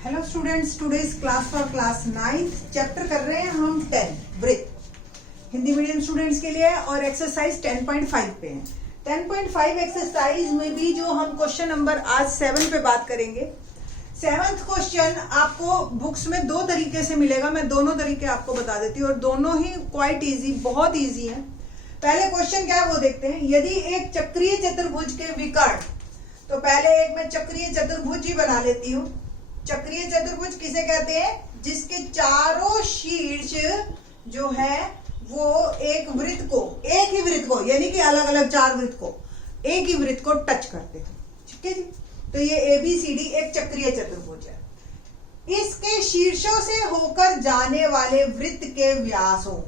Hello students, today's class for class 9 chapter कर रहे हैं हम 10 वृत्त हिंदी मीडियम स्टूडेंट्स के लिए और एक्सरसाइज 10.5 पे है। 10.5 एक्सरसाइज में भी जो हम क्वेश्चन नंबर आज 7 पे बात करेंगे। 7th क्वेश्चन आपको बुक्स में दो तरीके से मिलेगा, मैं दोनों तरीके आपको बता देती हूँ और दोनों ही क्वाइट इजी, बहुत इजी है। पहले क्वेश्चन क्या है वो देखते हैं। यदि एक चक्रीय चतुर्भुज के विकर्ण, तो पहले एक मैं चक्रीय चतुर्भुज ही बना लेती हूँ। चक्रीय चतुर्भुज किसे कहते हैं? जिसके चारों शीर्ष जो है वो एक वृत्त को, एक ही वृत्त को, यानी कि अलग अलग चार वृत्त को, एक ही वृत्त को टच करते थे। ठीक है जी। तो ये ABCD एक चक्रीय चतुर्भुज है। इसके शीर्षों से होकर जाने वाले वृत्त के व्यासों,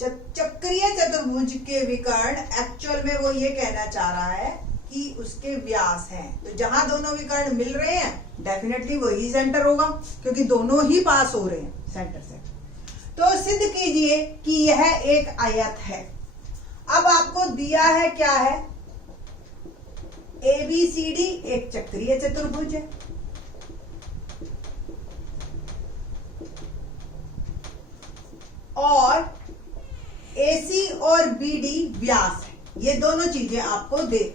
चक्रीय चतुर्भुज के विकर्ण एक्चुअल में वो ये कहना चाह रहा है कि उसके व्यास हैं। तो जहां दोनों विकर्ण मिल रहे हैं डेफिनेटली वही सेंटर होगा, क्योंकि दोनों ही पास हो रहे हैं सेंटर से। तो सिद्ध कीजिए कि यह एक आयत है। अब आपको दिया है क्या है? ABCD एक चक्रीय चतुर्भुज है और AC और BD व्यास है। ये दोनों चीजें आपको दे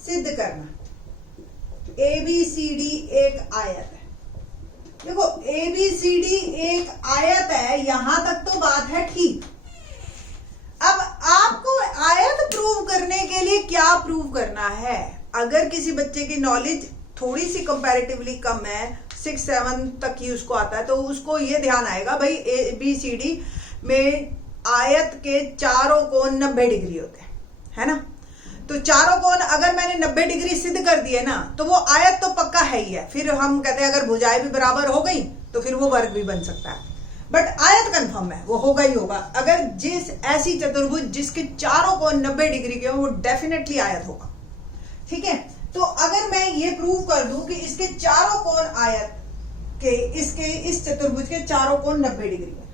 सिद्ध करना। ABCD एक आयत है। देखो ABCD एक आयत है, यहां तक तो बात है ठीक। अब आपको आयत प्रूव करने के लिए क्या प्रूव करना है? अगर किसी बच्चे की नॉलेज थोड़ी सी कंपैरेटिवली कम है, 6-7 तक ही उसको आता है, तो उसको ये ध्यान आएगा भाई ABCD में आयत के चारों कोण 90 डिग्री होते हैं, है ना। तो चारों कोण अगर मैंने 90 डिग्री सिद्ध कर दिए ना, तो वो आयत तो पक्का है ही है। फिर हम कहते हैं अगर भुजाएं भी बराबर हो गई तो फिर वो वर्ग भी बन सकता है, बट आयत कंफर्म है, वो होगा ही होगा। अगर जिस ऐसी चतुर्भुज जिसके चारों कोण 90 डिग्री के हो, वो डेफिनेटली आयत होगा। ठीक है। तो अगर मैं ये प्रूव कर दूं कि इसके चारों कोण आयत के, इसके इस चतुर्भुज के चारों कोण 90 डिग्री है।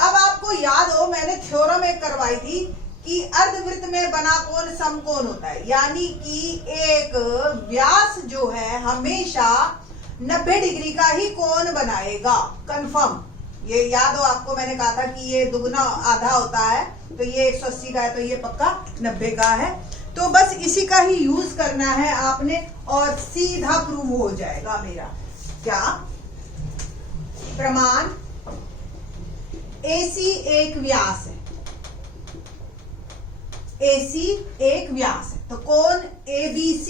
अब आपको याद हो मैंने थ्योरम एक करवाई थी कि अर्धवृत्त में बना कोण समकोण होता है, यानी कि एक व्यास जो है हमेशा 90 डिग्री का ही कोण बनाएगा, कंफर्म। ये याद हो आपको, मैंने कहा था कि ये दुगना आधा होता है, तो ये 180 का है, तो ये पक्का 90 का है। तो बस इसी का ही यूज करना है आपने और सीधा प्रूव हो जाएगा मेरा। क्या प्रमाण? AC एक व्यास है, AC एक व्यास है, तो कोण ABC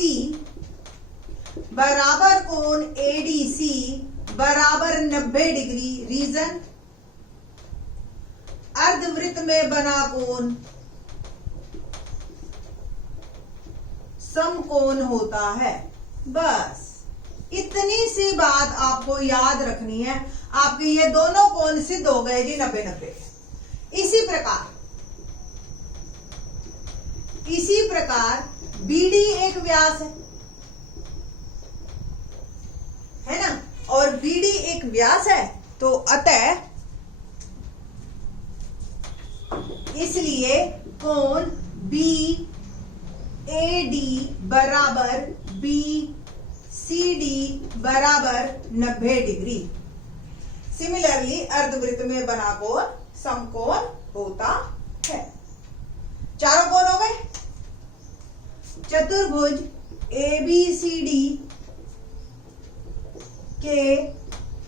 बराबर कोण ADC बराबर 90 डिग्री। रीजन? अर्धवृत्त में बना कोण समकोण होता है। बस इतनी सी बात आपको याद रखनी है। आपके ये दोनों कोण सिद्ध हो गए जी 90-90। इसी प्रकार BD एक व्यास है ना, और BD एक व्यास है, तो अतः इसलिए कोण BAD बराबर BCD बराबर 90 डिग्री। सिमिलरली अर्धवृत्त में बना कोण समकोण होता है। चारों कोण हो गए। चतुर्भुज ABCD के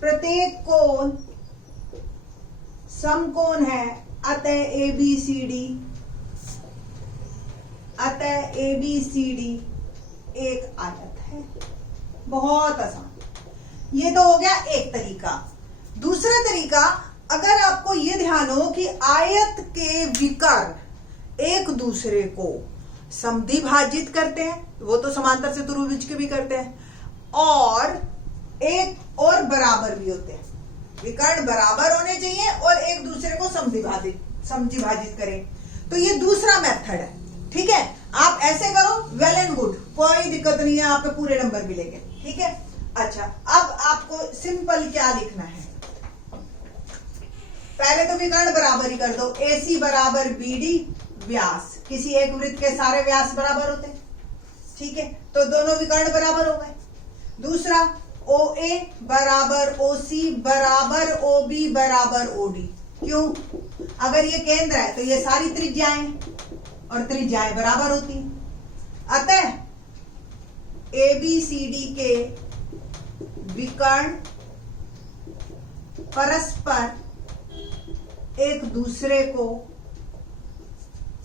प्रत्येक कोण समकोण है, अतः ABCD एक आयत है। बहुत आसान। ये तो हो गया एक तरीका। दूसरा तरीका, अगर आपको ये ध्यान हो कि आयत के विकर्ण एक दूसरे को समद्विभाजित करते हैं, वो तो समांतर चतुर्भुज के भी करते हैं, और एक और बराबर भी होते हैं। विकर्ण बराबर होने चाहिए और एक दूसरे को समद्विभाजित करें, तो ये दूसरा मेथड है। ठीक है। आप ऐसे करो, वेल एंड गुड, कोई दिक्कत नहीं है, आपके पूरे नंबर मिलेंगे। ठीक है। अच्छा, अब आपको सिंपल क्या लिखना है? पहले तो विकर्ण बराबर ही कर दो। AC बराबर BD व्यास, किसी एक वृत्त के सारे व्यास बराबर होते हैं। ठीक है, तो दोनों विकर्ण बराबर हो गए। दूसरा OA बराबर OC बराबर OB बराबर OD। क्यों? अगर ये केंद्र है तो ये सारी त्रिज्याएं और त्रिज्याएं बराबर होती हैं। अतः ABCD के विकर्ण परस्पर एक दूसरे को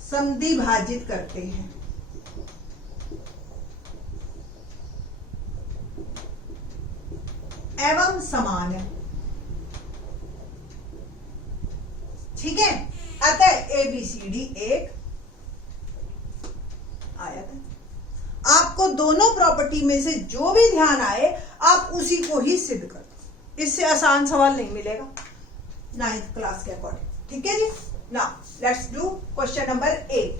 समद्विभाजित करते हैं। एवं समान है। ठीक है। अतः ABCD एक आयत है। आपको दोनों प्रॉपर्टी में से जो भी ध्यान आए आप उसी को ही सिद्ध कर दो। इससे आसान सवाल नहीं मिलेगा 9th क्लास के अकॉर्डिंग। ठीक है जी। Now let's do question number 8।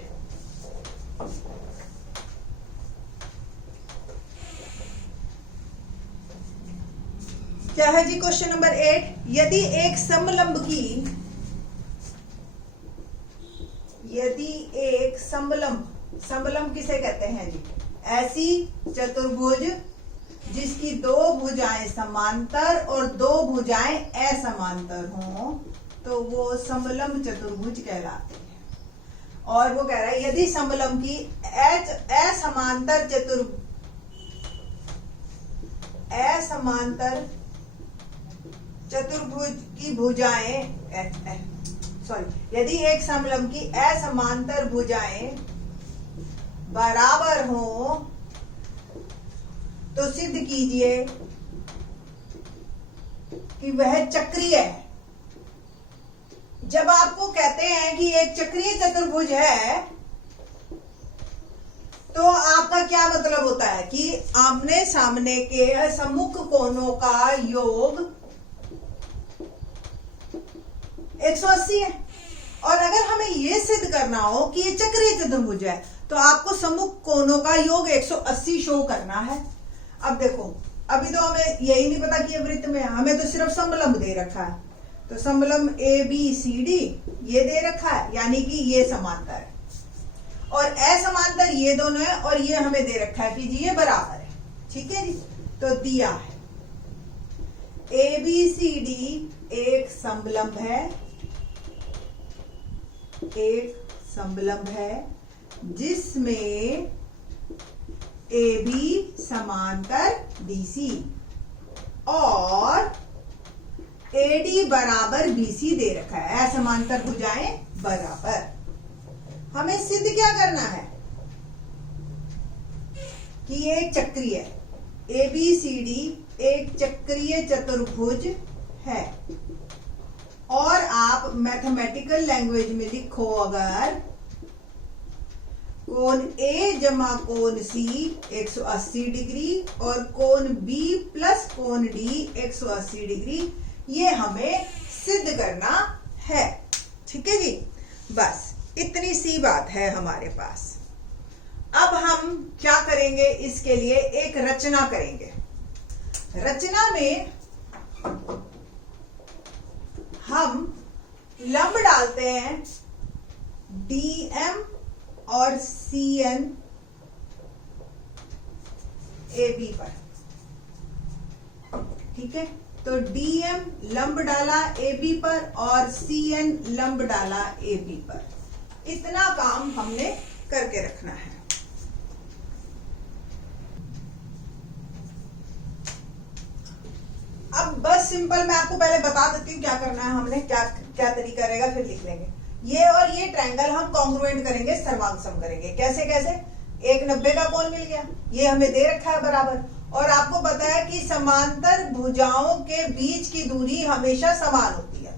क्या है जी क्वेश्चन नंबर 8? यदि एक समलंब किसे कहते हैं जी? ऐसी चतुर्भुज जिसकी दो भुजाएं समांतर और दो भुजाएं असमांतर हों तो वो समलंब चतुर्भुज कहलाते हैं। और वो कह रहा है यदि समलंब की असमांतर चतुर्भुज की भुजाएं यदि एक समलंब की असमांतर भुजाएं बराबर हो तो सिद्ध कीजिए कि वह चक्रीय है। जब आपको कहते हैं कि एक चक्रीय चतुर्भुज है तो आपका क्या मतलब होता है कि आमने सामने के सम्मुख कोणों का योग 180 है। और अगर हमें यह सिद्ध करना हो कि ये चक्रीय चतुर्भुज है तो आपको सम्मुख कोणों का योग 180 शो करना है। अब देखो, अभी तो हमें यही नहीं पता कि ये वृत्त में है, हमें तो सिर्फ समलंब दे रखा है। तो समलंब ABCD ये दे रखा है, यानी कि ये समांतर है और असमांतर ये दोनों है और ये हमें दे रखा है कि जी ये बराबर है। ठीक है जी। तो दिया है ABCD एक समलंब है जिसमें AB समांतर BC और AD बराबर BC दे रखा है, असमांतर भुजाएं बराबर। हमें सिद्ध क्या करना है कि ये एक चक्रीय है, ABCD एक चक्रीय चतुर्भुज है। और आप मैथमेटिकल लैंग्वेज में लिखो अगर कोण A जमा कोण C 180 डिग्री और कोण B प्लस कोण D 180 डिग्री, ये हमें सिद्ध करना है। ठीक है जी। बस इतनी सी बात है हमारे पास। अब हम क्या करेंगे, इसके लिए एक रचना करेंगे। रचना में हम लंब डालते हैं DM और CN AB पर। ठीक है। तो DM लंब डाला AB पर और CN लंब डाला AB पर। इतना काम हमने करके रखना है। अब बस सिंपल मैं आपको पहले बता देती हूँ क्या करना है, हमने क्या तरीका रहेगा, फिर लिख लेंगे। ये और ये ट्रायंगल हम कॉन्ग्रुएंट करेंगे, सर्वांग करेंगे। कैसे कैसे? एक 90 का कोण मिल गया, ये हमें दे रखा है बराबर। और आपको पता है कि समांतर भुजाओं के बीच की दूरी हमेशा समान होती है,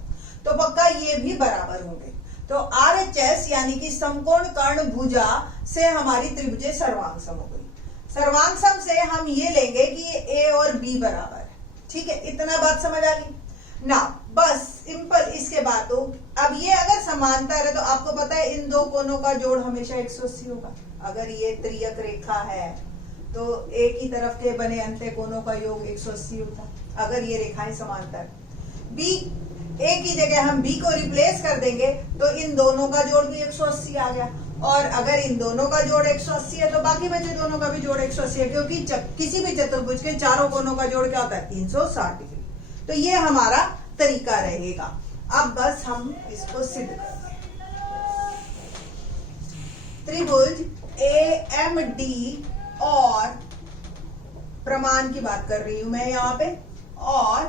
तो पक्का ये भी बराबर होंगे। तो RHS यानी कि समकोण कर्ण भुजा से हमारी त्रिभुज सर्वांग सम हो गई। सर्वांग सम से हम ये लेंगे कि ये A और B बराबर है। ठीक है, इतना बात समझ आ गई ना? बस सिंपल। इसके बाद तो अब ये अगर समांतर है तो आपको पता है इन दो कोणों का जोड़ हमेशा 180 होगा। अगर ये त्रियक रेखा है तो एक ही तरफ के बने अंत्य कोणों का योग 180 होता। अगर ये रेखाएं समांतर, B A की जगह हम B को रिप्लेस कर देंगे तो इन दोनों का जोड़ भी 180 आ गया। और अगर इन दोनों का जोड़ 180 है तो बाकी बचे दोनों का भी जोड़ 180 है, क्योंकि किसी भी चतुर्भुज के चारों कोनों का जोड़ क्या होता है 360 डिग्री। तो ये हमारा तरीका रहेगा। अब बस हम इसको सिद्ध करते हैं। त्रिभुज AMD और प्रमाण की बात कर रही हूं मैं यहां पे, और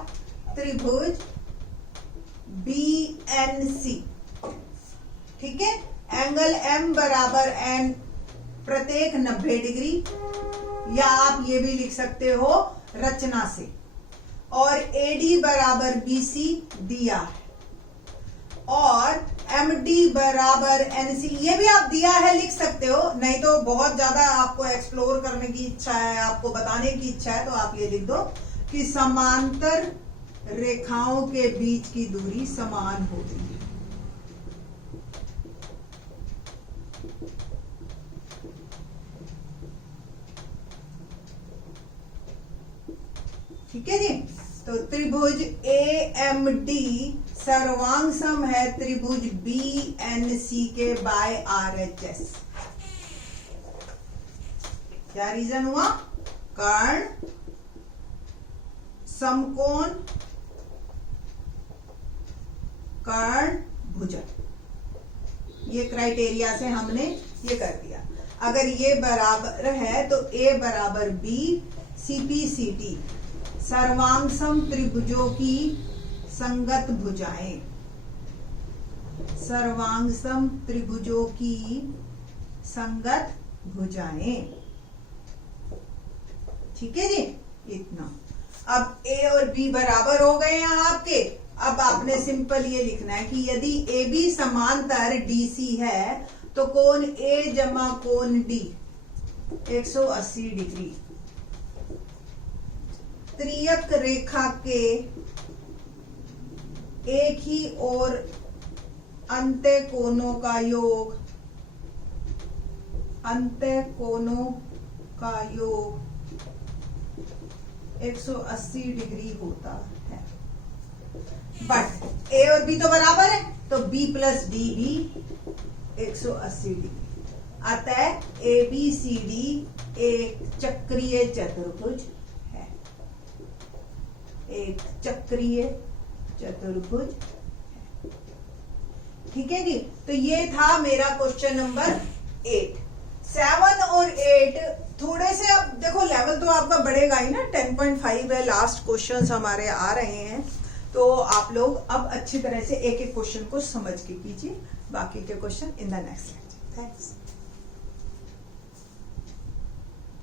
त्रिभुज BNC, ठीक है, एंगल M बराबर N प्रत्येक 90 डिग्री, या आप ये भी लिख सकते हो रचना से, और AD बराबर BC दिया है, और MD बराबर NC ये भी आप दिया है लिख सकते हो, नहीं तो बहुत ज्यादा आपको एक्सप्लोर करने की इच्छा है, आपको बताने की इच्छा है, तो आप ये लिख दो कि समांतर रेखाओं के बीच की दूरी समान होती है। ठीक है जी। तो त्रिभुज AMD सर्वांग सम है त्रिभुज BNC के बाय RHS। क्या रीजन हुआ? कर्ण, समकोण, कर्ण, भुजन, ये क्राइटेरिया से हमने ये कर दिया। अगर ये बराबर है तो A बराबर B, CPCT सर्वांग सम त्रिभुजों की संगत भुजाएं, सर्वांग सम त्रिभुजों की संगत भुजाएं। ठीक है जी, इतना। अब A और B बराबर हो गए हैं आपके। अब आपने सिंपल ये लिखना है कि यदि AB समांतर DC है तो कोण A जमा कोण D 180 डिग्री त्रियक रेखा के एक ही और अंत्य कोणों का योग, अंत्य कोणों का योग 180 डिग्री होता है। बट A और B तो बराबर है, तो B प्लस D भी 180 डिग्री। अतः ABCD एक चक्रीय चतुर्भुज है, एक चक्रीय चतुर्भुज है। ठीक है जी। तो ये था मेरा क्वेश्चन नंबर 8। 7 और 8 थोड़े से, अब देखो लेवल तो आपका बढ़ेगा ही ना, 10.5 है, लास्ट क्वेश्चंस हमारे आ रहे हैं, तो आप लोग अब अच्छी तरह से एक एक क्वेश्चन को समझ के कीजिए। बाकी के question in the next lecture. Thanks.